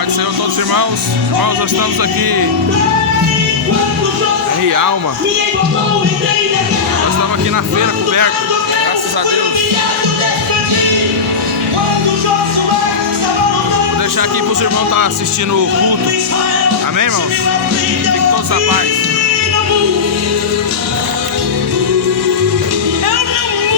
Pai do Senhor, todos os irmãos. Irmãos, nós estamos aqui em Rialma. Nós estamos aqui na feira coberta, graças a Deus. Vou deixar aqui para os irmãos estar assistindo o culto. Amém, irmãos? Fiquem todos na paz. Eu não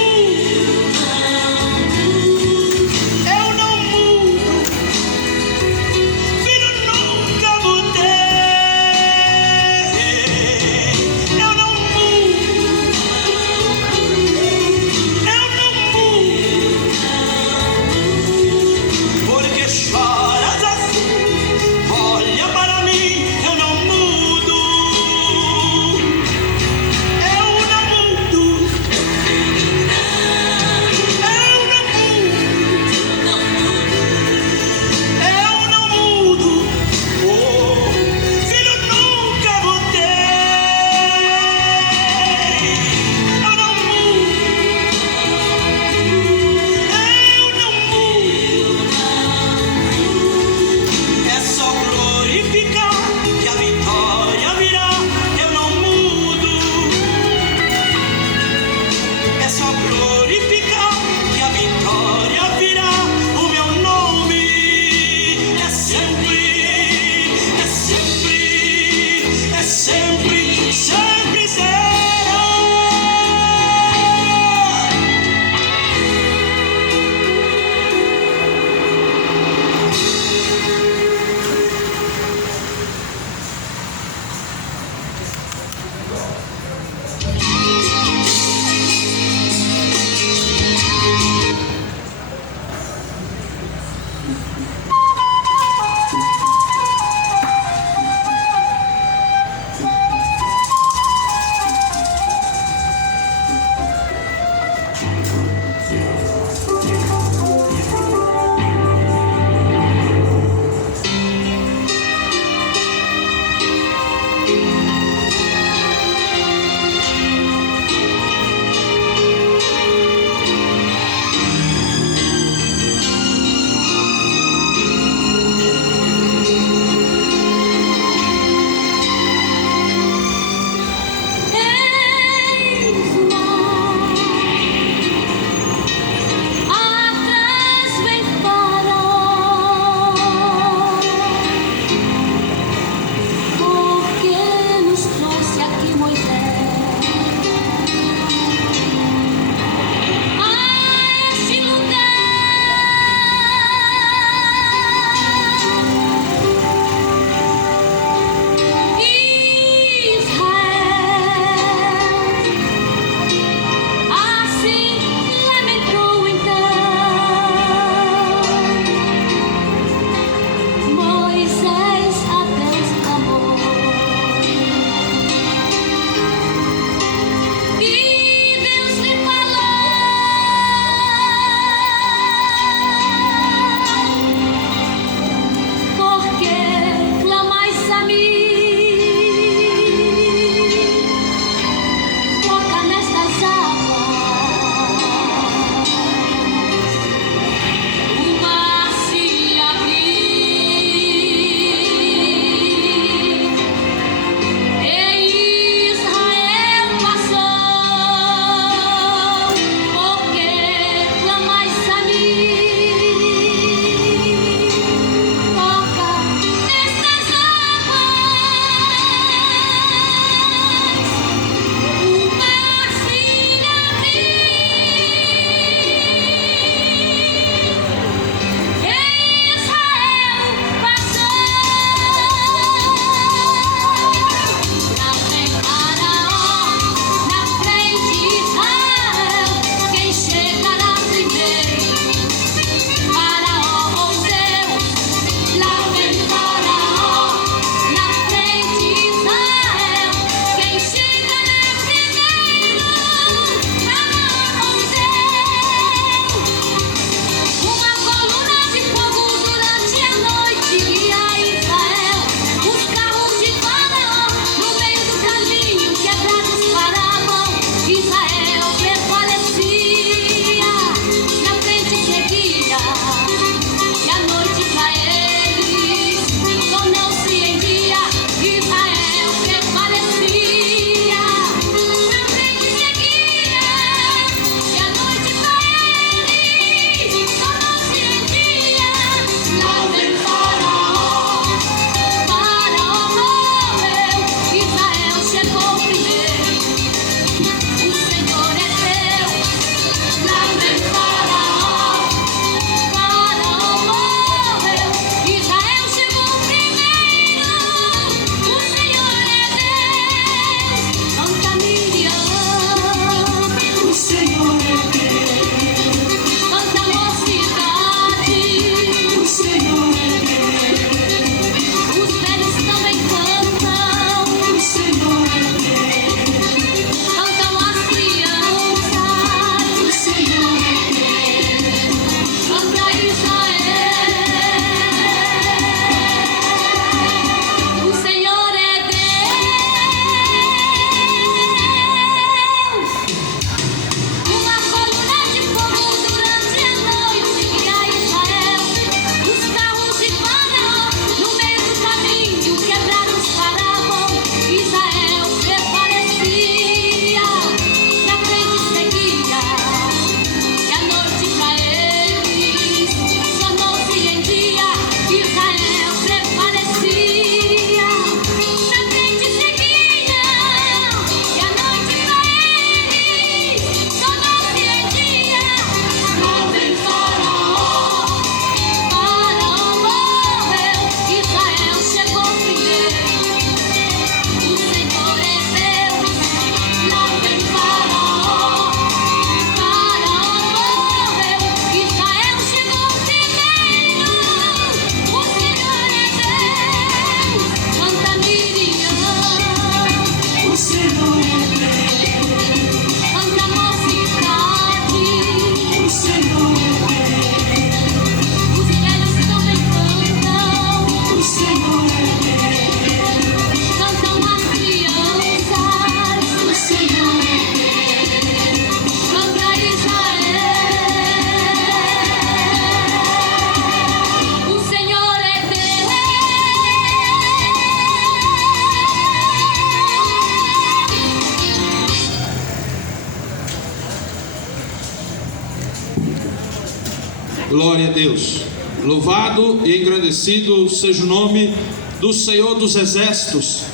Glória a Deus. Louvado e engrandecido seja o nome do Senhor dos Exércitos,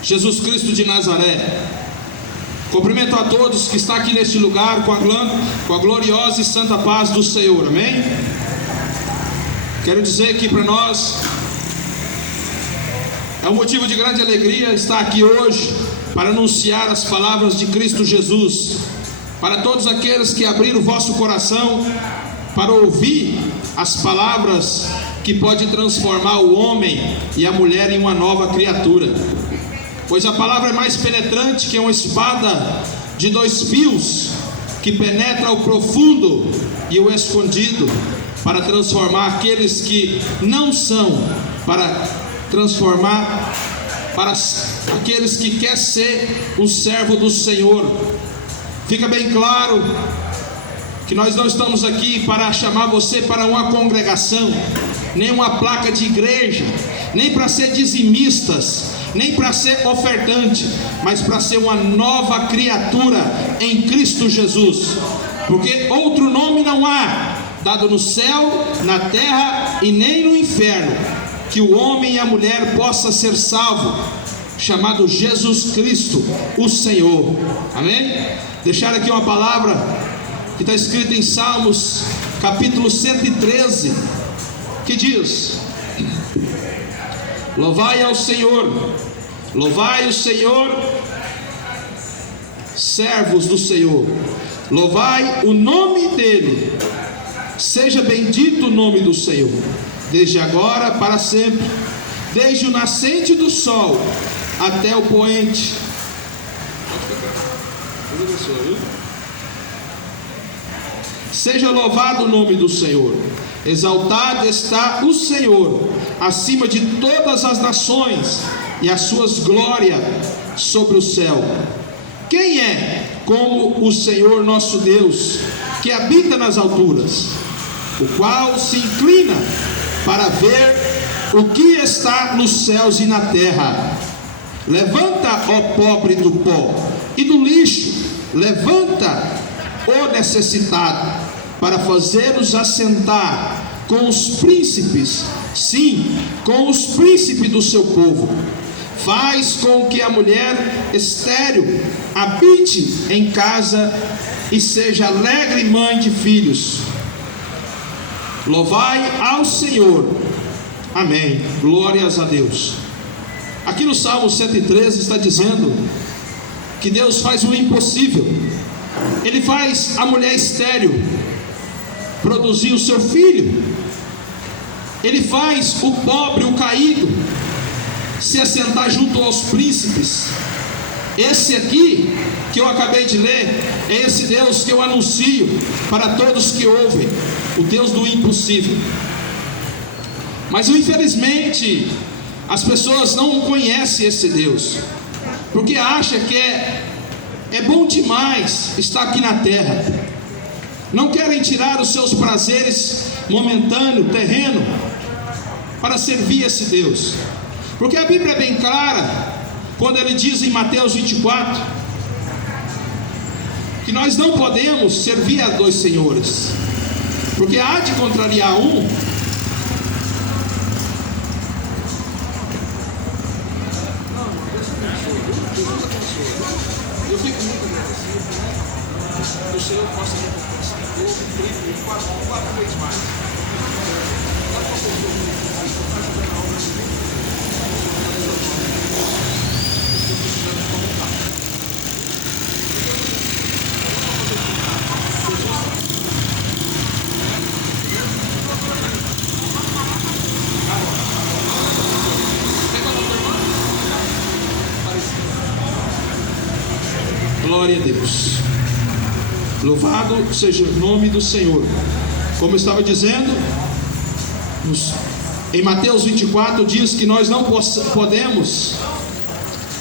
Jesus Cristo de Nazaré. Cumprimento a todos que estão aqui neste lugar com a gloriosa e santa paz do Senhor, amém? Quero dizer que para nós é um motivo de grande alegria estar aqui hoje para anunciar as palavras de Cristo Jesus, para todos aqueles que abriram o vosso coração para ouvir as palavras que pode transformar o homem e a mulher em uma nova criatura. Pois a palavra é mais penetrante que uma espada de 2 fios, que penetra o profundo e o escondido, para transformar aqueles que não são, para transformar para aqueles que querem ser o servo do Senhor. Fica bem claro que nós não estamos aqui para chamar você para uma congregação, nem uma placa de igreja, nem para ser dizimistas, nem para ser ofertante, mas para ser uma nova criatura em Cristo Jesus, porque outro nome não há dado no céu, na terra e nem no inferno, que o homem e a mulher possa ser salvo, chamado Jesus Cristo, o Senhor. Amém? Deixar aqui uma palavra que está escrita em Salmos capítulo 113, que diz: louvai ao Senhor, louvai o Senhor, servos do Senhor, louvai o nome dele, seja bendito o nome do Senhor, desde agora para sempre, desde o nascente do sol até o poente. Seja louvado o nome do Senhor, exaltado está o Senhor acima de todas as nações, e as suas glórias sobre o céu. Quem é como o Senhor nosso Deus, que habita nas alturas, o qual se inclina para ver o que está nos céus e na terra? Levanta, ó pobre do pó e do lixo, levanta, ó necessitado, para fazer-os assentar com os príncipes, sim, com os príncipes do seu povo. Faz com que a mulher estéril habite em casa e seja alegre mãe de filhos. Louvai ao Senhor. Amém. Glórias a Deus. Aqui no Salmo 113 está dizendo que Deus faz o impossível. Ele faz a mulher estéril produzir o seu filho. Ele faz o pobre, o caído, se assentar junto aos príncipes. Esse aqui que eu acabei de ler é esse Deus que eu anuncio para todos que ouvem, o Deus do impossível. Mas infelizmente as pessoas não conhecem esse Deus, porque acham que é bom demais estar aqui na terra. Não querem tirar os seus prazeres momentâneos, terreno, para servir esse Deus. Porque a Bíblia é bem clara quando ele diz em Mateus 24 que nós não podemos servir a 2 senhores, porque há de contrariar um. Eu fico muito agradecido, né? Que o Senhor possa recompensar o povo, e quatro vezes mais. Glória a Deus. Louvado seja o nome do Senhor. Como eu estava dizendo, em Mateus 24 diz que nós não podemos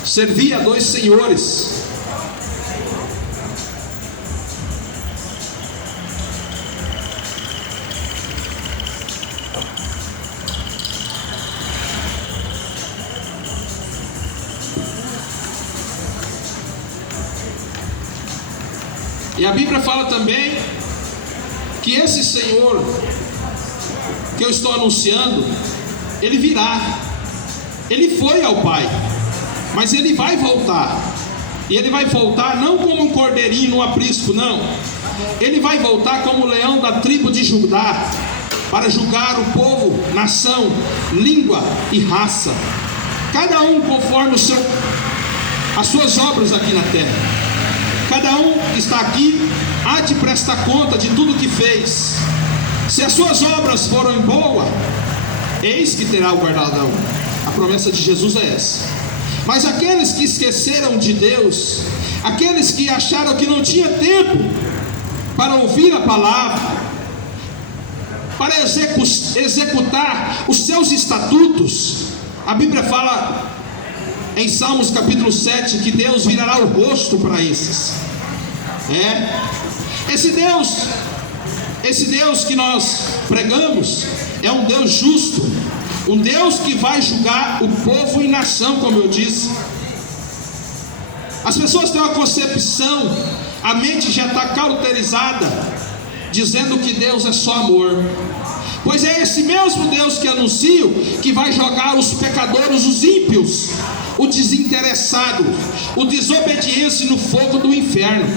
servir a 2 senhores. E a Bíblia fala também que esse Senhor que eu estou anunciando, ele virá. Ele foi ao Pai, mas ele vai voltar. E ele vai voltar não como um cordeirinho no aprisco, não. Ele vai voltar como o leão da tribo de Judá, para julgar o povo, nação, língua e raça, cada um conforme as suas obras aqui na terra. Cada um que está aqui há de prestar conta de tudo que fez. Se as suas obras foram boas, eis que terá o galardão. A promessa de Jesus é essa. Mas aqueles que esqueceram de Deus, aqueles que acharam que não tinha tempo para ouvir a palavra, para executar os seus estatutos, a Bíblia fala em Salmos capítulo 7 que Deus virará o rosto para esses. Esse Deus que nós pregamos é um Deus justo, um Deus que vai julgar o povo e nação, como eu disse. As pessoas têm uma concepção, a mente já está cauterizada, dizendo que Deus é só amor. Pois é esse mesmo Deus que anuncio que vai jogar os pecadores, os ímpios, o desinteressado, o desobediente no fogo do inferno.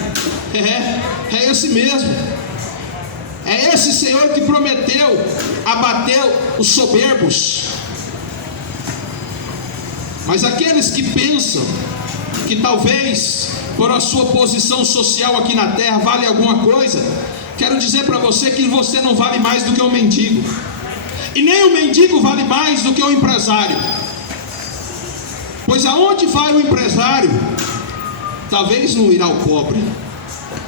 É esse mesmo. É esse Senhor que prometeu abater os soberbos. Mas aqueles que pensam que talvez por a sua posição social aqui na terra vale alguma coisa, quero dizer para você que você não vale mais do que um mendigo, e nem o mendigo vale mais do que o empresário. Pois aonde vai o empresário, talvez não irá o pobre.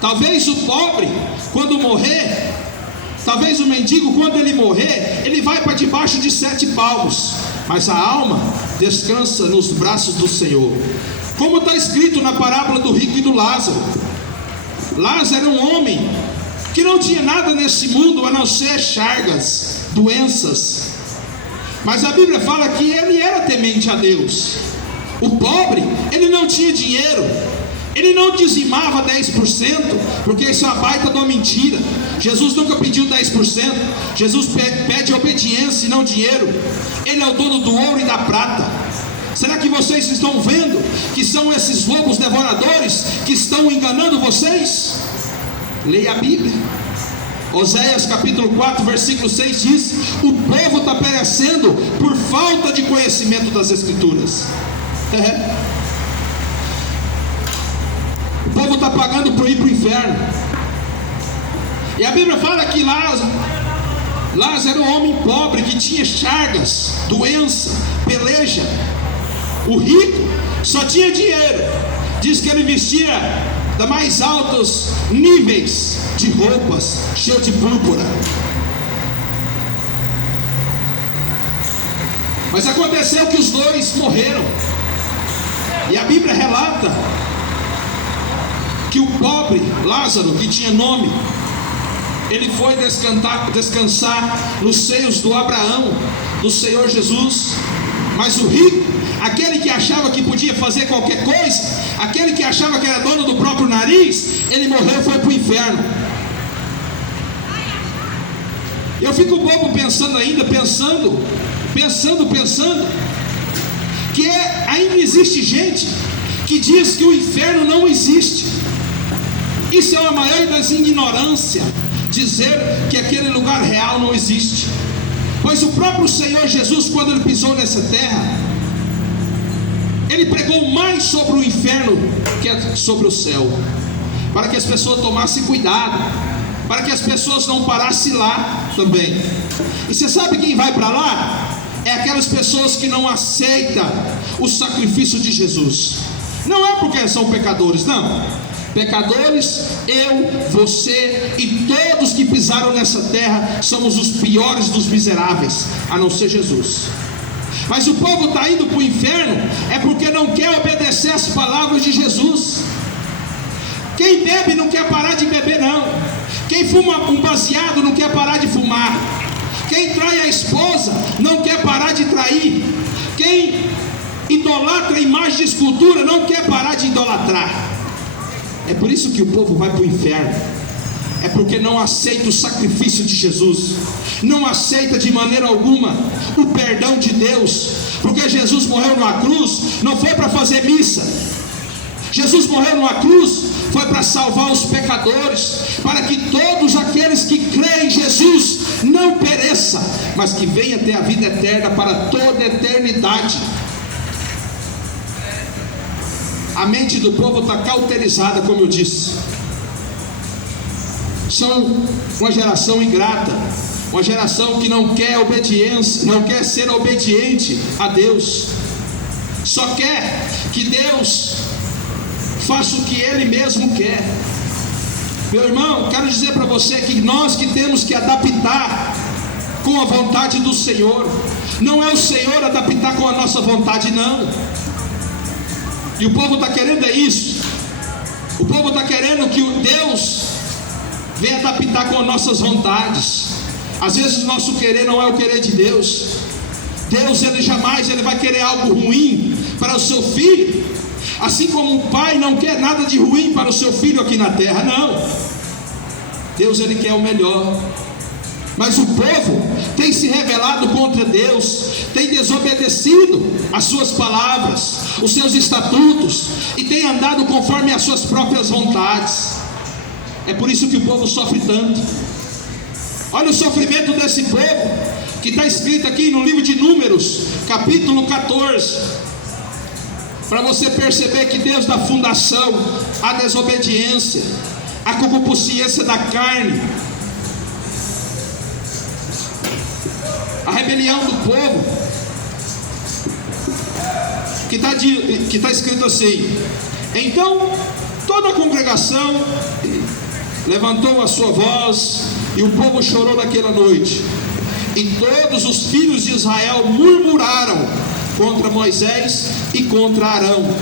Talvez o pobre, quando morrer, talvez o mendigo, quando ele morrer, ele vai para debaixo de 7 palmos, mas a alma descansa nos braços do Senhor. Como está escrito na parábola do rico e do Lázaro. Lázaro era um homem que não tinha nada nesse mundo a não ser chagas, doenças, mas a Bíblia fala que ele era temente a Deus. O pobre, ele não tinha dinheiro, ele não dizimava 10%, porque isso é uma baita de uma mentira. Jesus nunca pediu 10%, Jesus pede obediência e não dinheiro. Ele é o dono do ouro e da prata. Será que vocês estão vendo que são esses lobos devoradores que estão enganando vocês? Leia a Bíblia. Oséias capítulo 4 versículo 6 diz: o povo está perecendo por falta de conhecimento das Escrituras. O povo está pagando por ir para o inferno. E a Bíblia fala que Lázaro era um homem pobre que tinha chagas, doença, peleja. O rico só tinha dinheiro. Diz que ele vestia da mais altos níveis de roupas, cheio de púrpura. Mas aconteceu que os dois morreram. E a Bíblia relata que o pobre Lázaro, que tinha nome, ele foi descansar nos seios do Abraão, do Senhor Jesus. Mas o rico, aquele que achava que podia fazer qualquer coisa, aquele que achava que era dono do próprio nariz, ele morreu e foi para o inferno. Eu fico bobo pensando ainda, pensando, que ainda existe gente que diz que o inferno não existe. Isso é a maior das ignorâncias, dizer que aquele lugar real não existe. Pois o próprio Senhor Jesus, quando ele pisou nessa terra, ele pregou mais sobre o inferno que sobre o céu, para que as pessoas tomassem cuidado, para que as pessoas não parassem lá também. E você sabe quem vai para lá? É aquelas pessoas que não aceitam o sacrifício de Jesus. Não é porque são pecadores, não. Pecadores, eu, você e todos que pisaram nessa terra somos os piores dos miseráveis, a não ser Jesus. Mas o povo está indo para o inferno é porque não quer obedecer às palavras de Jesus. Quem bebe não quer parar de beber, não. Quem fuma um baseado não quer parar de fumar. Quem trai a esposa não quer parar de trair. Quem idolatra a imagem de escultura não quer parar de idolatrar. É por isso que o povo vai para o inferno. É porque não aceita o sacrifício de Jesus. não aceita de maneira alguma o perdão de Deus, porque Jesus morreu numa cruz, não foi para fazer missa. Jesus morreu numa cruz, foi para salvar os pecadores, para que todos aqueles que creem em Jesus não pereçam, mas que venham ter a vida eterna para toda a eternidade. A mente do povo está cauterizada, como eu disse. São uma geração ingrata, uma geração que não quer obediência, não quer ser obediente a Deus, só quer que Deus faça o que Ele mesmo quer. Meu irmão, quero dizer para você que nós que temos que adaptar com a vontade do Senhor, não é o Senhor adaptar com a nossa vontade, não. E o povo está querendo é isso. O povo está querendo que Deus venha adaptar com as nossas vontades. Às vezes o nosso querer não é o querer de Deus. Deus, Ele jamais vai querer algo ruim para o seu filho. Assim como o pai não quer nada de ruim para o seu filho aqui na terra, não. Deus, Ele quer o melhor. Mas o povo tem se rebelado contra Deus, tem desobedecido as suas palavras, os seus estatutos, e tem andado conforme as suas próprias vontades. É por isso que o povo sofre tanto. Olha o sofrimento desse povo, que está escrito aqui no livro de Números, capítulo 14, para você perceber que Deus dá fundação à desobediência, à concupiscência da carne, a rebelião do povo, que está escrito assim: então toda a congregação levantou a sua voz, e o povo chorou naquela noite, e todos os filhos de Israel murmuraram contra Moisés e contra Arão,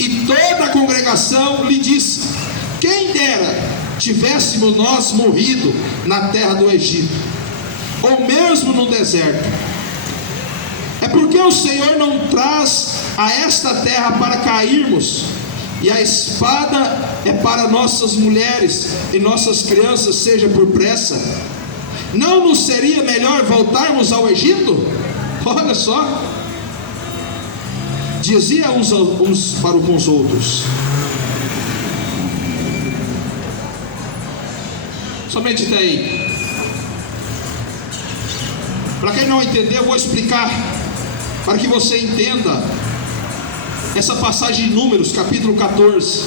e toda a congregação lhe disse: quem dera tivéssemos nós morrido na terra do Egito, ou mesmo no deserto. É porque o Senhor não traz a esta terra para cairmos, e a espada é para nossas mulheres e nossas crianças, seja por pressa. Não nos seria melhor voltarmos ao Egito? Olha só, dizia uns para com os outros. Somente até aí. Para quem não entendeu, eu vou explicar, para que você entenda essa passagem de Números, capítulo 14.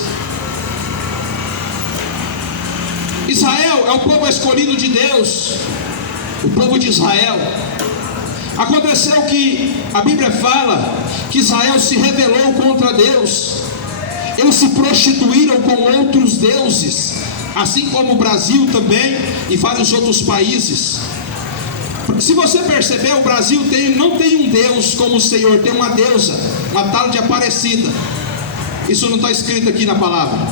Israel é o povo escolhido de Deus, o povo de Israel. Aconteceu que a Bíblia fala que Israel se rebelou contra Deus, eles se prostituíram com outros deuses, assim como o Brasil também e vários outros países. Se você perceber, o Brasil não tem um Deus como o Senhor, tem uma deusa, uma tal de Aparecida. Isso não está escrito aqui na palavra,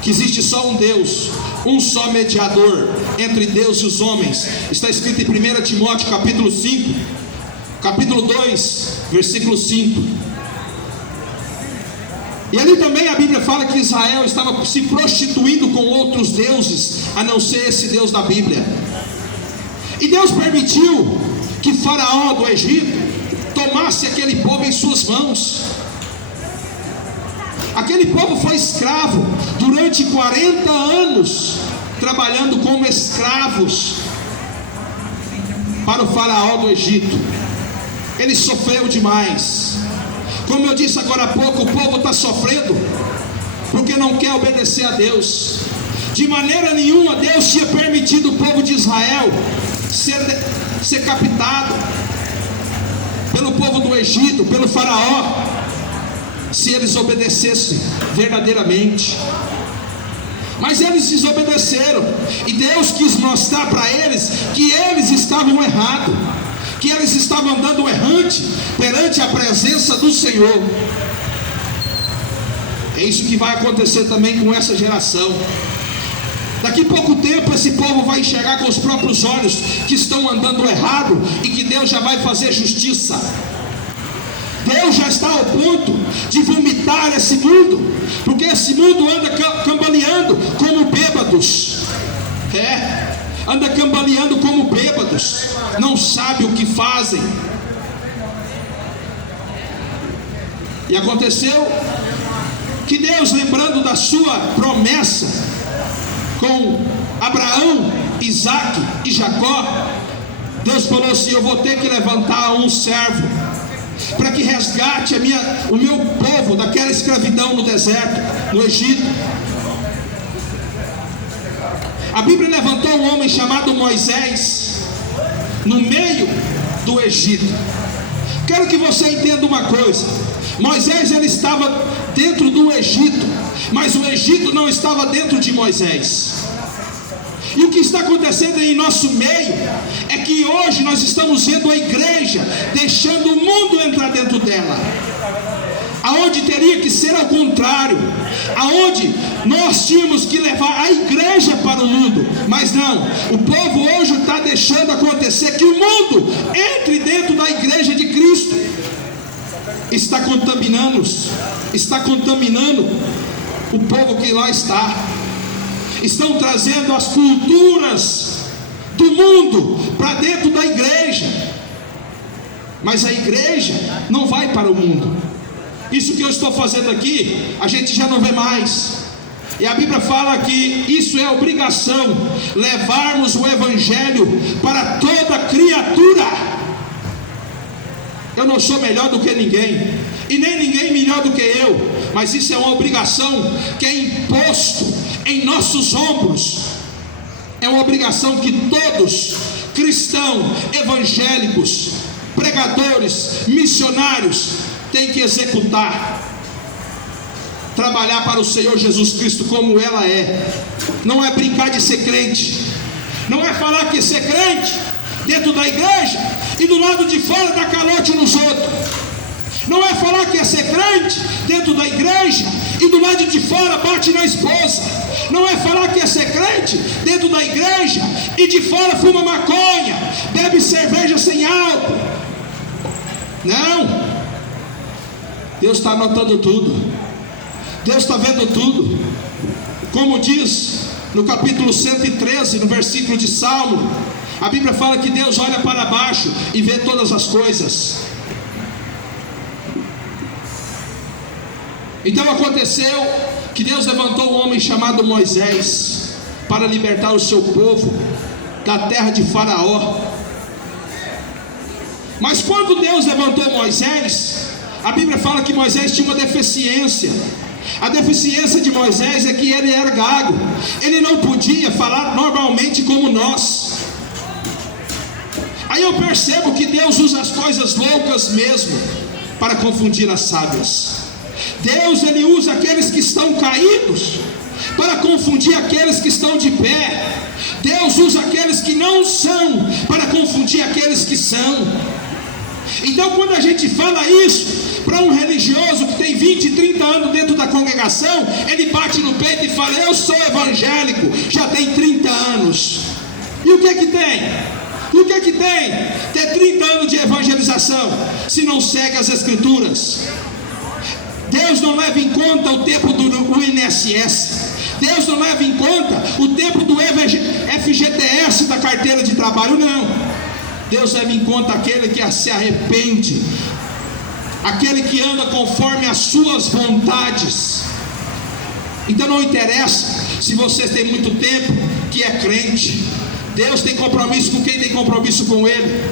que existe só um Deus, um só mediador entre Deus e os homens. Está escrito em 1 Timóteo capítulo 5, capítulo 2, versículo 5. E ali também a Bíblia fala que Israel estava se prostituindo com outros deuses, a não ser esse Deus da Bíblia. E Deus permitiu que Faraó do Egito tomasse aquele povo em suas mãos. Aquele povo foi escravo durante 40 anos, trabalhando como escravos para o Faraó do Egito. Ele sofreu demais. Como eu disse agora há pouco, o povo está sofrendo porque não quer obedecer a Deus. De maneira nenhuma Deus tinha permitido o povo de Israel ser captado pelo povo do Egito, pelo Faraó, se eles obedecessem verdadeiramente. Mas eles desobedeceram, e Deus quis mostrar para eles que eles estavam errados, que eles estavam andando errante perante a presença do Senhor. É isso que vai acontecer também com essa geração. Daqui a pouco tempo esse povo vai enxergar com os próprios olhos que estão andando errado e que Deus já vai fazer justiça. Deus já está ao ponto de vomitar esse mundo, porque esse mundo anda cambaleando como bêbados. anda cambaleando como bêbados, não sabe o que fazem. E aconteceu que Deus, lembrando da sua promessa com Abraão, Isaque e Jacó, Deus falou assim: eu vou ter que levantar um servo para que resgate o meu povo daquela escravidão no deserto, no Egito. A Bíblia levantou um homem chamado Moisés no meio do Egito. Quero que você entenda uma coisa: Moisés, ele estava dentro do Egito, mas o Egito não estava dentro de Moisés. E o que está acontecendo em nosso meio é que hoje nós estamos vendo a igreja deixando o mundo entrar dentro dela, aonde teria que ser ao contrário, aonde nós tínhamos que levar a igreja para o mundo, mas não, o povo hoje está deixando acontecer que o mundo entre dentro da igreja de Cristo. Está contaminando o povo que lá está. Estão trazendo as culturas do mundo para dentro da igreja, mas a igreja não vai para o mundo. Isso que eu estou fazendo aqui, a gente já não vê mais. E a Bíblia fala que isso é obrigação, levarmos o evangelho para toda criatura. Eu não sou melhor do que ninguém, e nem ninguém melhor do que eu, mas isso é uma obrigação que é imposto em nossos ombros. É uma obrigação que todos, cristãos, evangélicos, pregadores, missionários, têm que executar. Trabalhar para o Senhor Jesus Cristo como ela é. Não é brincar de ser crente, não é falar que ser crente dentro da igreja e do lado de fora dar calote nos outros. Não é falar que é ser crente dentro da igreja e do lado de fora bate na esposa. Não é falar que é ser crente dentro da igreja e de fora fuma maconha, bebe cerveja sem álcool. Não. Deus está anotando tudo, Deus está vendo tudo. Como diz no capítulo 113, no versículo de Salmo, a Bíblia fala que Deus olha para baixo e vê todas as coisas. Então aconteceu que Deus levantou um homem chamado Moisés para libertar o seu povo da terra de Faraó. Mas quando Deus levantou Moisés, a Bíblia fala que Moisés tinha uma deficiência. A deficiência de Moisés é que ele era gago, ele não podia falar normalmente como nós. Aí eu percebo que Deus usa as coisas loucas mesmo para confundir as sábias. Deus, ele usa aqueles que estão caídos para confundir aqueles que estão de pé. Deus usa aqueles que não são para confundir aqueles que são. Então quando a gente fala isso para um religioso que tem 20, 30 anos dentro da congregação, ele bate no peito e fala: eu sou evangélico, já tem 30 anos. E o que é que tem? E o que é que tem ter 30 anos de evangelização se não segue as escrituras? Deus não leva em conta o tempo do INSS. Deus não leva em conta o tempo do FGTS da carteira de trabalho, não. Deus leva em conta aquele que se arrepende, aquele que anda conforme as suas vontades. Então não interessa se você tem muito tempo que é crente. Deus tem compromisso com quem tem compromisso com Ele.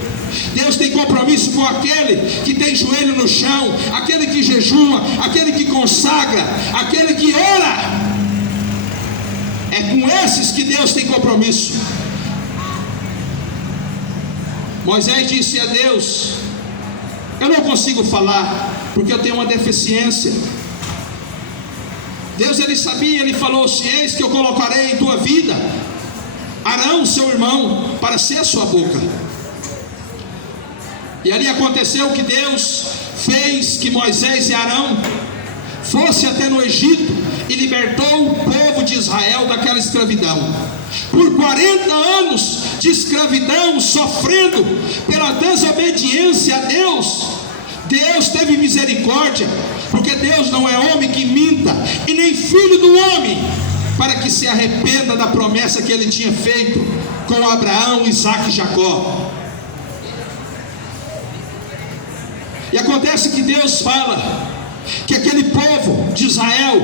Deus tem compromisso com aquele que tem joelho no chão, aquele que jejua, aquele que consagra, aquele que ora. É com esses que Deus tem compromisso. Moisés disse a Deus: eu não consigo falar porque eu tenho uma deficiência. Deus, ele sabia, ele falou: se eis que eu colocarei em tua vida Arão, seu irmão, para ser a sua boca. E ali aconteceu que Deus fez que Moisés e Arão fosse até no Egito e libertou o povo de Israel daquela escravidão. Por 40 anos de escravidão, sofrendo pela desobediência a Deus, Deus teve misericórdia, porque Deus não é homem que minta, e nem filho do homem para que se arrependa da promessa que ele tinha feito com Abraão, Isaque e Jacó. E acontece que Deus fala que aquele povo de Israel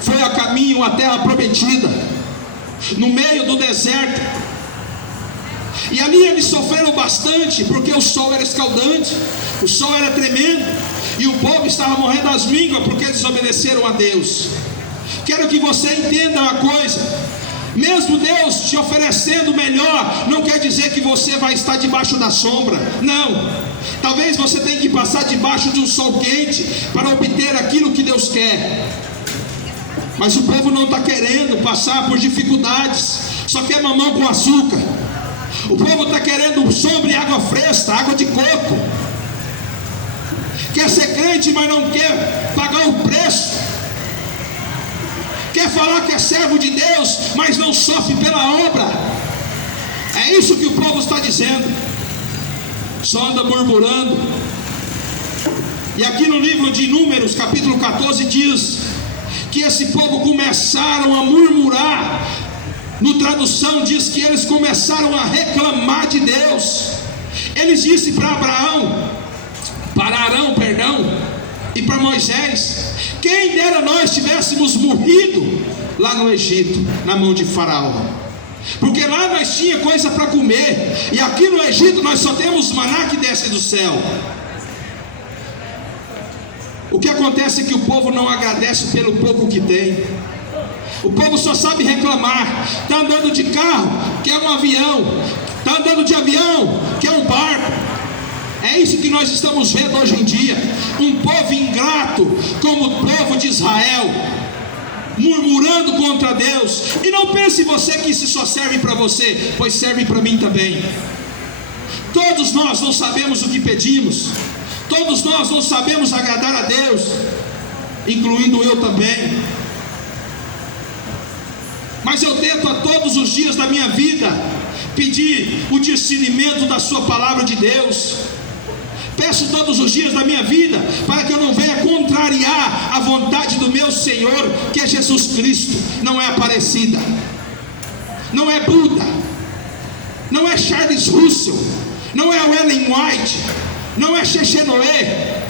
foi a caminho à terra prometida, no meio do deserto, e ali eles sofreram bastante, porque o sol era escaldante, o sol era tremendo, e o povo estava morrendo às línguas, porque eles obedeceram a Deus. Quero que você entenda uma coisa: mesmo Deus te oferecendo o melhor, não quer dizer que você vai estar debaixo da sombra. Não, talvez você tenha que passar debaixo de um sol quente para obter aquilo que Deus quer. Mas o povo não está querendo passar por dificuldades, só quer mamão com açúcar. O povo está querendo sombra e água fresca, água de coco. Quer ser crente, mas não quer pagar o preço. Quer falar que é servo de Deus, mas não sofre pela obra. É isso que o povo está dizendo. Só anda murmurando. E aqui no livro de Números, capítulo 14, diz que esse povo começaram a murmurar. No tradução diz que eles começaram a reclamar de Deus. Eles disseram para Arão, e para Moisés: quem dera nós tivéssemos morrido lá no Egito, na mão de Faraó, porque lá nós tinha coisa para comer, e aqui no Egito nós só temos maná que desce do céu. O que acontece é que o povo não agradece pelo pouco que tem. O povo só sabe reclamar. Está andando de carro, quer um avião. Está andando de avião, quer um barco. É isso que nós estamos vendo hoje em dia. Um povo ingrato, como o povo de Israel, murmurando contra Deus. E não pense você que isso só serve para você, pois serve para mim também. Todos nós não sabemos o que pedimos. Todos nós não sabemos agradar a Deus, incluindo eu também. Mas eu tento a todos os dias da minha vida pedir o discernimento da sua palavra de Deus. Peço todos os dias da minha vida para que eu não venha contrariar a vontade do meu Senhor, que é Jesus Cristo. Não é Aparecida, não é Buda, não é Charles Russell, não é Ellen White, não é Chechenoé,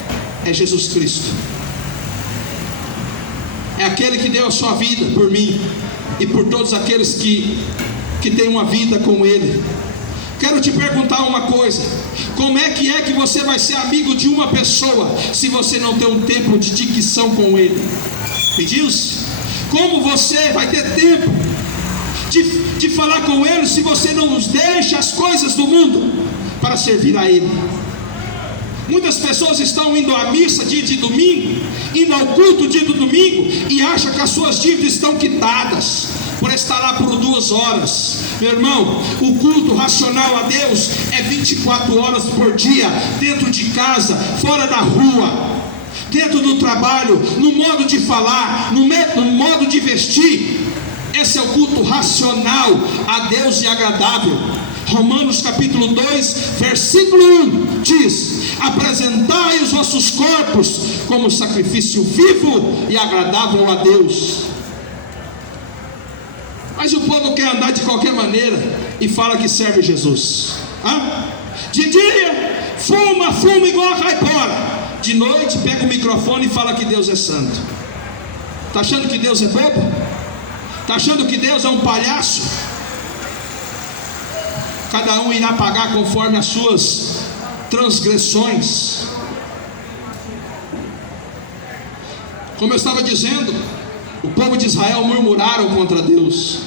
é Jesus Cristo. É aquele que deu a sua vida por mim e por todos aqueles que têm uma vida com Ele. Quero te perguntar uma coisa: como é que você vai ser amigo de uma pessoa se você não tem um tempo de dicção com Ele? Me diz, como você vai ter tempo de falar com Ele se você não deixa as coisas do mundo para servir a Ele? Muitas pessoas estão indo à missa dia de domingo, indo ao culto dia do domingo, e acham que as suas dívidas estão quitadas por estar lá por 2 horas. Meu irmão, o culto racional a Deus é 24 horas por dia, dentro de casa, fora da rua, dentro do trabalho, no modo de falar, no modo de vestir. Esse é o culto racional a Deus e agradável. Romanos capítulo 2, versículo 1 diz: apresentai os vossos corpos como sacrifício vivo e agradável a Deus. Mas o povo quer andar de qualquer maneira e fala que serve Jesus. De dia fuma igual a caipora, de noite pega o microfone e fala que Deus é santo. Está achando que Deus é bobo? Está achando que Deus é um palhaço? Cada um irá pagar conforme as suas transgressões. Como eu estava dizendo, o povo de Israel murmuraram contra Deus.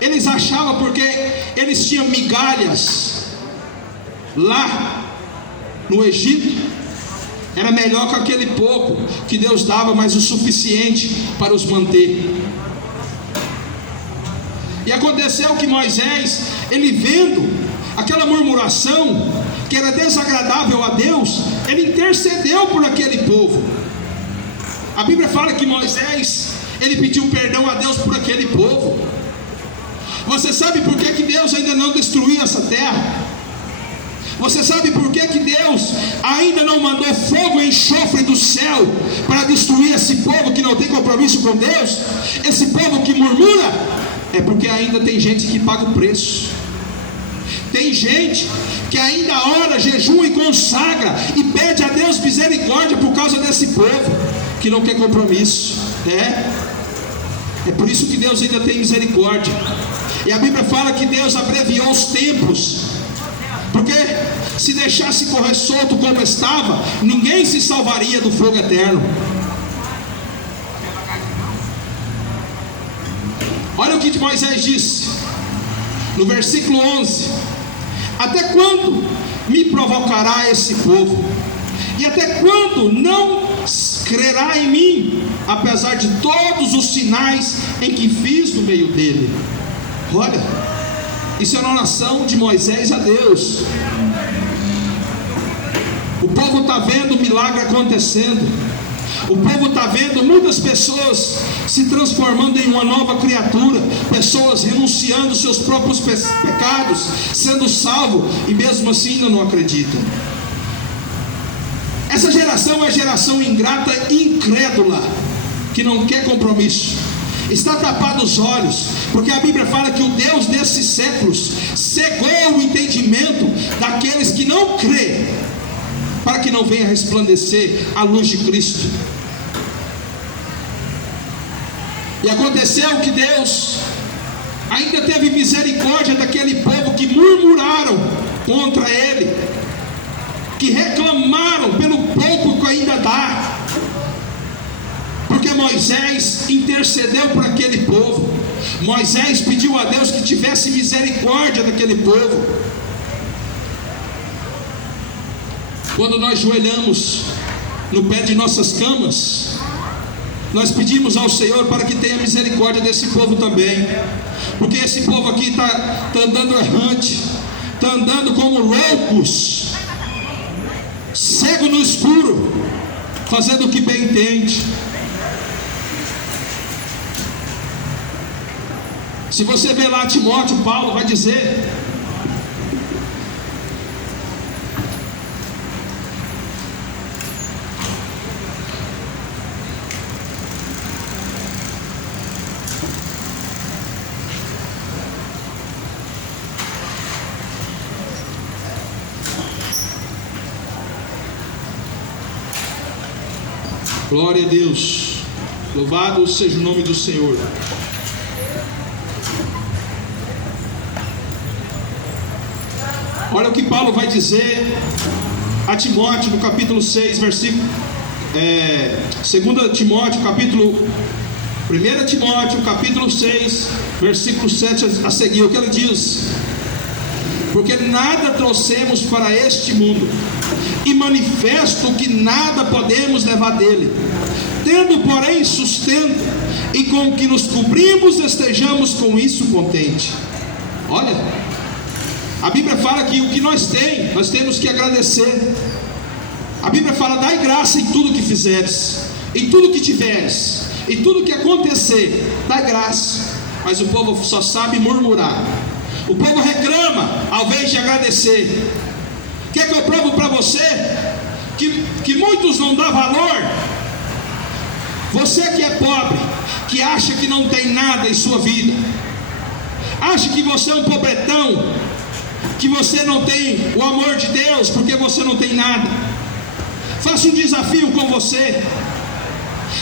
Eles achavam, porque eles tinham migalhas lá no Egito, era melhor que aquele pouco que Deus dava, mas o suficiente para os manter. E aconteceu que Moisés, ele vendo aquela murmuração que era desagradável a Deus, ele intercedeu por aquele povo. A Bíblia fala que Moisés, ele pediu perdão a Deus por aquele povo. Você sabe por que Deus ainda não destruiu essa terra? Você sabe por que Deus ainda não mandou fogo e enxofre do céu para destruir esse povo que não tem compromisso com Deus, esse povo que murmura, é porque ainda tem gente que paga o preço. Tem gente que ainda ora, jejua e consagra e pede a Deus misericórdia por causa desse povo que não quer compromisso. É por isso que Deus ainda tem misericórdia. E a Bíblia fala que Deus abreviou os tempos, porque se deixasse correr solto como estava, ninguém se salvaria do fogo eterno. Olha o que Moisés disse no versículo 11: até quando me provocará esse povo? E até quando não crerá em mim, apesar de todos os sinais em que fiz no meio dele? Olha, isso é uma oração de Moisés a Deus. O povo está vendo o milagre acontecendo. O povo está vendo muitas pessoas se transformando em uma nova criatura, pessoas renunciando seus próprios pecados, sendo salvos, e mesmo assim ainda não acreditam. Essa geração é uma geração ingrata e incrédula, que não quer compromisso, está tapado os olhos, porque a Bíblia fala que o Deus desses séculos cegou o entendimento daqueles que não crêem, para que não venha resplandecer a luz de Cristo. E aconteceu que Deus ainda teve misericórdia daquele povo que murmuraram contra Ele, que reclamaram pelo pouco que ainda dá, porque Moisés intercedeu por aquele povo. Moisés pediu a Deus que tivesse misericórdia daquele povo. Quando nós joelhamos no pé de nossas camas, nós pedimos ao Senhor para que tenha misericórdia desse povo também, porque esse povo aqui está andando errante, está andando como loucos, cego no escuro, fazendo o que bem entende. Se você ver lá Timóteo, Paulo vai dizer: glória a Deus, louvado seja o nome do Senhor. Olha o que Paulo vai dizer a Timóteo no capítulo 6, versículo 2 Timóteo, capítulo 1 Timóteo, capítulo 6, versículo 7 a seguir. O que ele diz: porque nada trouxemos para este mundo, e manifesto que nada podemos levar dele, tendo porém sustento, e com o que nos cobrimos estejamos com isso contente. Olha, a Bíblia fala que o que nós temos que agradecer. A Bíblia fala: dai graça em tudo que fizeres, em tudo que tiveres, em tudo que acontecer, dai graça. Mas o povo só sabe murmurar, o povo reclama ao invés de agradecer. Quer que eu provo para você que muitos não dão valor? Você que é pobre, que acha que não tem nada em sua vida, acha que você é um pobretão, que você não tem o amor de Deus porque você não tem nada. Faça um desafio com você.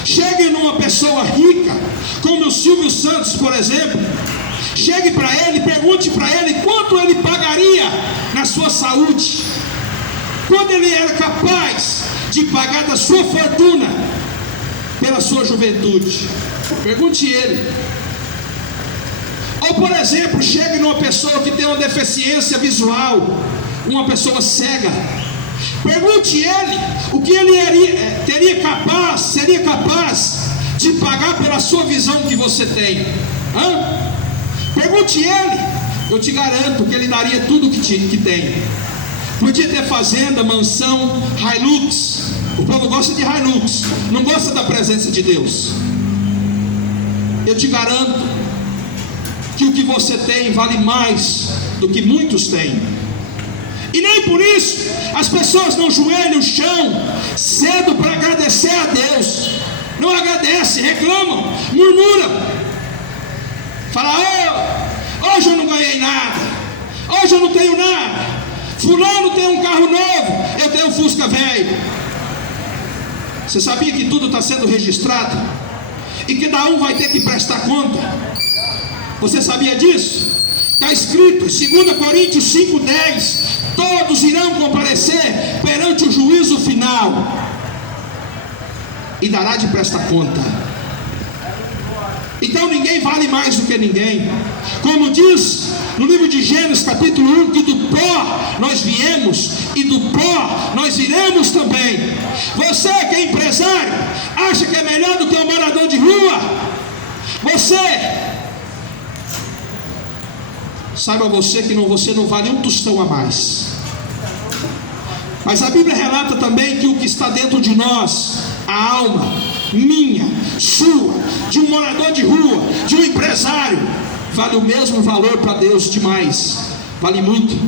Chegue numa pessoa rica, como o Silvio Santos, por exemplo. Chegue para ele, pergunte para ele quanto ele pagaria na sua saúde, quando ele era capaz de pagar da sua fortuna pela sua juventude. Pergunte ele. Ou, por exemplo, chegue numa pessoa que tem uma deficiência visual, uma pessoa cega. Pergunte ele o que ele seria capaz de pagar pela sua visão que você tem. Pergunte ele. Eu te garanto que ele daria tudo que tem. Podia ter fazenda, mansão, Hilux. O povo gosta de Hilux, não gosta da presença de Deus. Eu te garanto que o que você tem vale mais do que muitos têm. E nem por isso as pessoas não joelham no chão cedo para agradecer a Deus. Não agradecem, reclamam, murmuram. Fala: hoje eu não ganhei nada, hoje eu não tenho nada. Fulano tem um carro novo, eu tenho um Fusca velho. Você sabia que tudo está sendo registrado? E que cada um vai ter que prestar conta? Você sabia disso? Está escrito em 2 Coríntios 5,10: todos irão comparecer perante o juízo final e dará de prestar conta. Então ninguém vale mais do que ninguém. Como diz no livro de Gênesis capítulo 1, que do pó nós viemos e do pó nós iremos também. Você que é empresário, acha que é melhor do que um morador de rua? Saiba você que você não vale um tostão a mais. Mas a Bíblia relata também que o que está dentro de nós, a alma minha, sua, de um morador de rua, de um empresário, vale o mesmo valor para Deus demais, vale muito.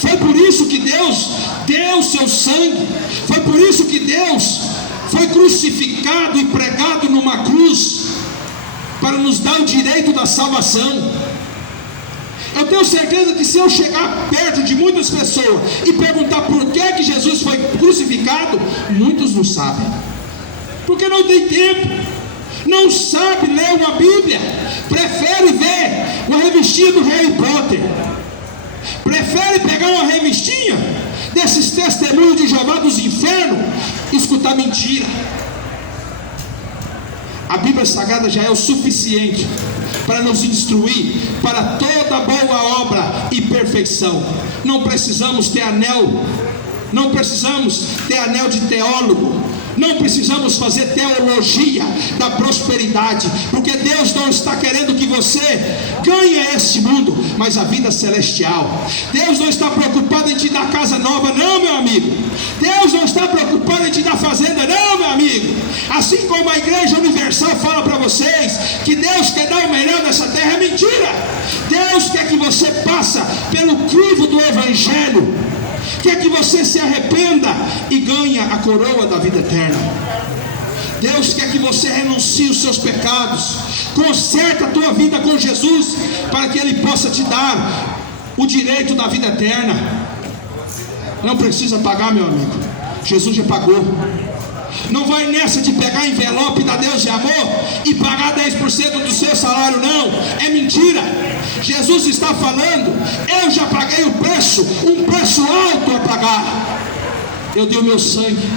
Foi por isso que Deus deu seu sangue, foi por isso que Deus foi crucificado e pregado numa cruz, para nos dar o direito da salvação. Eu tenho certeza que se eu chegar perto de muitas pessoas e perguntar por que Jesus foi crucificado, muitos não sabem, porque não tem tempo, não sabe ler uma Bíblia, prefere ver uma revistinha do Harry Potter, prefere pegar uma revistinha desses testemunhos de Jeová dos infernos e escutar mentira. A Bíblia Sagrada já é o suficiente para nos instruir para toda boa obra e perfeição. Não precisamos ter anel, não precisamos ter anel de teólogo, não precisamos fazer teologia da prosperidade, porque Deus não está querendo que você ganhe este mundo, mas a vida celestial. Deus não está preocupado em te dar casa nova, não, meu amigo. Deus não está preocupado em te dar fazenda, não, meu amigo. Assim como a Igreja Universal fala para vocês que Deus quer dar o melhor dessa terra, é mentira. Deus quer que você passe pelo crivo do Evangelho, quer que você se arrependa e ganhe a coroa da vida eterna. Deus quer que você renuncie os seus pecados, conserta a tua vida com Jesus, para que Ele possa te dar o direito da vida eterna. Não precisa pagar, meu amigo, Jesus já pagou. Não vai nessa de pegar envelope da Deus de amor e pagar 10% do seu salário, não, é mentira. Jesus está falando: eu já paguei o preço, um preço alto a pagar. Eu dei o meu sangue.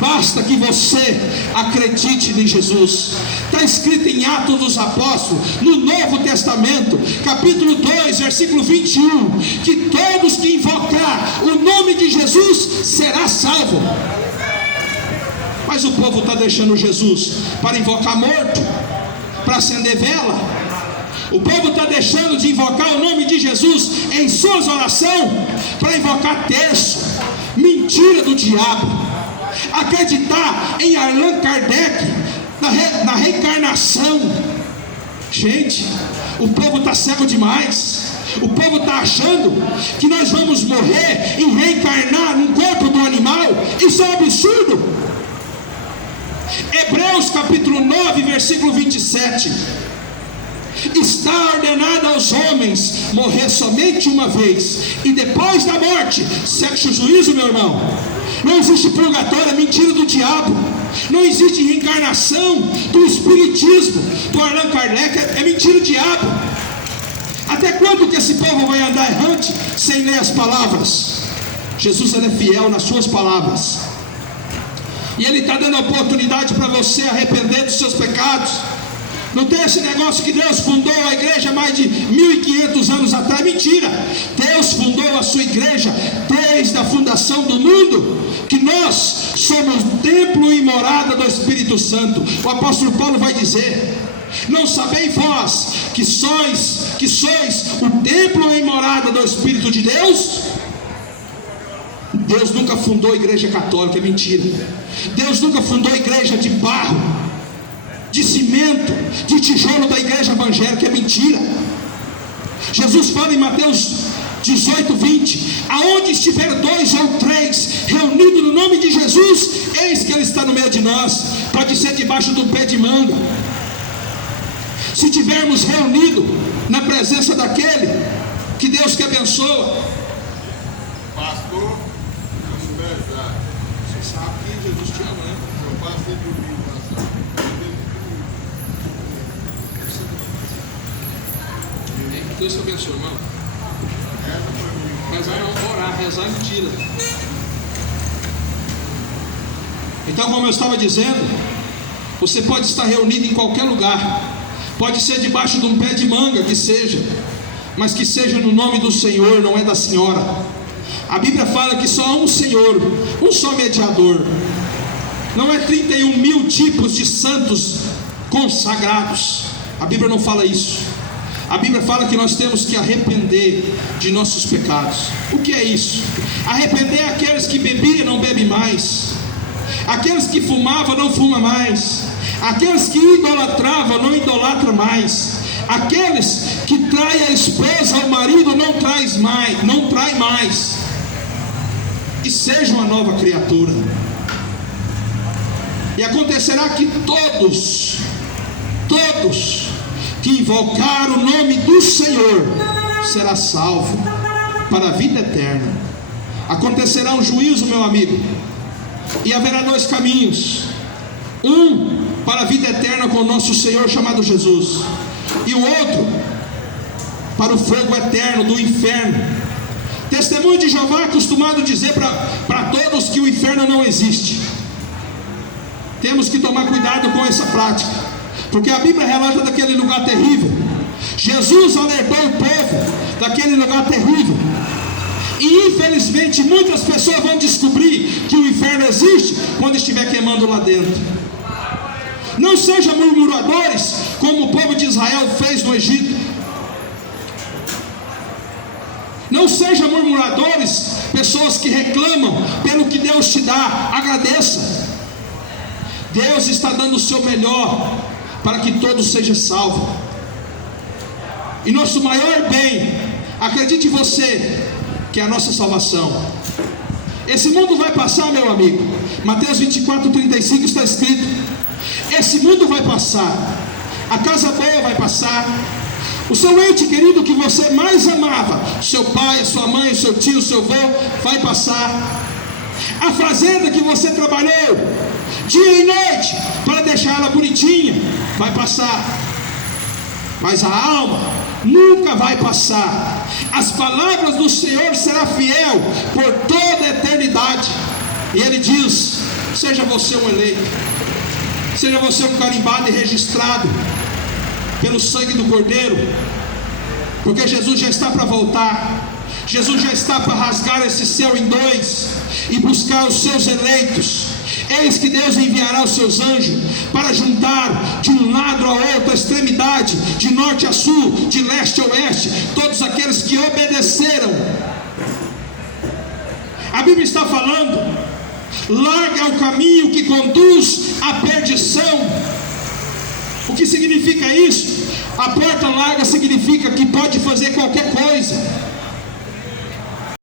Basta que você acredite em Jesus. Está escrito em Atos dos Apóstolos, no Novo Testamento, capítulo 2, versículo 21, que todos que invocar o nome de Jesus será salvo. Mas o povo está deixando Jesus para invocar morto, para acender vela. O povo está deixando de invocar o nome de Jesus em suas orações para invocar terço. Mentira do diabo. Acreditar em Allan Kardec, na reencarnação. Gente, o povo está cego demais. O povo está achando que nós vamos morrer e reencarnar num corpo do animal. Isso é um absurdo. Hebreus capítulo 9, versículo 27: está ordenado aos homens morrer somente uma vez, e depois da morte segue o juízo, meu irmão. Não existe purgatório, é mentira do diabo. Não existe reencarnação do espiritismo do Allan Kardec, é mentira do diabo. Até quando que esse povo vai andar errante sem ler as palavras? Jesus, ele é fiel nas suas palavras, e Ele está dando a oportunidade para você arrepender dos seus pecados. Não tem esse negócio que Deus fundou a igreja mais de 1500 anos atrás. Mentira. Deus fundou a sua igreja desde a fundação do mundo, que nós somos templo e morada do Espírito Santo. O apóstolo Paulo vai dizer: não sabeis vós que sois o templo e morada do Espírito de Deus? Deus nunca fundou a igreja católica, é mentira. Deus nunca fundou a igreja de barro, de cimento, de tijolo da igreja evangélica, é mentira. Jesus fala em Mateus 18, 20: aonde estiver 2 ou 3 reunidos no nome de Jesus, eis que Ele está no meio de nós. Pode ser debaixo do pé de manga. Se tivermos reunido na presença daquele que Deus que abençoa. Pastor, Você sabe que Jesus te ama, né? eu passei domingo passado. Deus te abençoe, irmão. Rezar não, orar, rezar é mentira. Então, como eu estava dizendo, você pode estar reunido em qualquer lugar. Pode ser debaixo de um pé de manga, que seja, mas que seja no nome do Senhor, não é da senhora. A Bíblia fala que só há um Senhor, um só mediador. Não é 31 mil tipos de santos consagrados. A Bíblia não fala isso. A Bíblia fala que nós temos que arrepender de nossos pecados. O que é isso? Arrepender é aqueles que bebiam, não bebem mais. Aqueles que fumavam, não fumam mais. Aqueles que idolatravam, não idolatram mais. Aqueles que traem a esposa ao marido, não trai mais. E seja uma nova criatura. E acontecerá que todos que invocar o nome do Senhor será salvo para a vida eterna. Acontecerá um juízo, meu amigo, e haverá 2 caminhos: um para a vida eterna com o nosso Senhor chamado Jesus, e o outro para o fogo eterno do inferno. Testemunho de Jeová é acostumado dizer para todos que o inferno não existe. Temos que tomar cuidado com essa prática, porque a Bíblia relata daquele lugar terrível. Jesus alertou o povo daquele lugar terrível. E infelizmente muitas pessoas vão descobrir que o inferno existe quando estiver queimando lá dentro. Não sejam murmuradores, como o povo de Israel fez no Egito. Não sejam murmuradores, pessoas que reclamam pelo que Deus te dá. Agradeça. Deus está dando o seu melhor para que todos sejam salvos. E nosso maior bem, acredite você, que é a nossa salvação. Esse mundo vai passar, meu amigo. Mateus 24, 35 está escrito: esse mundo vai passar, a casa boa vai passar, o seu ente querido que você mais amava, seu pai, a sua mãe, o seu tio, o seu avô, vai passar. A fazenda que você trabalhou dia e noite para deixar ela bonitinha vai passar, mas a alma nunca vai passar. As palavras do Senhor serão fiel por toda a eternidade. E Ele diz: seja você um eleito, seja você um carimbado e registrado pelo sangue do Cordeiro, porque Jesus já está para voltar. Jesus já está para rasgar esse céu em 2 e buscar os seus eleitos. Eis que Deus enviará os seus anjos para juntar de um lado a outra extremidade, de norte a sul, de leste a oeste, todos aqueles que obedeceram. A Bíblia está falando: larga o caminho que conduz à perdição. O que significa isso? A porta larga significa que pode fazer qualquer coisa.